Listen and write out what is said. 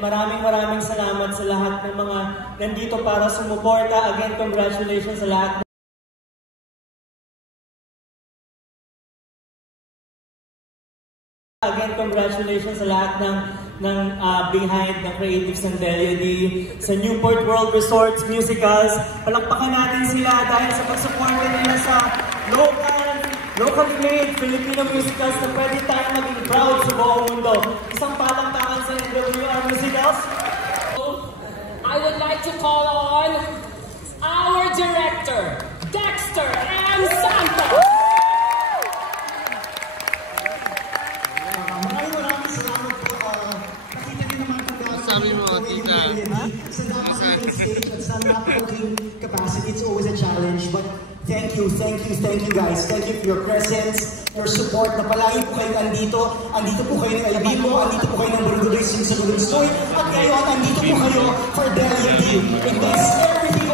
maraming salamat sa lahat ng mga nandito para sumuporta. Again, congratulations sa lahat. Again, congratulations sa lahat ng behind ng creatives ng DelyaD, sa Newport World Resorts Musicals. Palakpakan natin sila dahil sa pagsuporta nila sa locally made Filipino musicals na pwede tayong maging proud sa buong mundo. Isang palakpakan sa NWR Musicals. I would like to call on our director, Dexter M. Santos. Maraming salamat po. Nakita niyo naman kung sabi mo, tita. sa napaka-king stage at sa napaka-king capacity. It's always a challenge, but thank you guys. Thank you for your presence, your support. Napalagi po kayo andito. Andito po kayo ng Albino, andito po kayo ng Barangay Sing sa Bulunsoy, at ngayon andito po kayo for DelyaD. It makes everything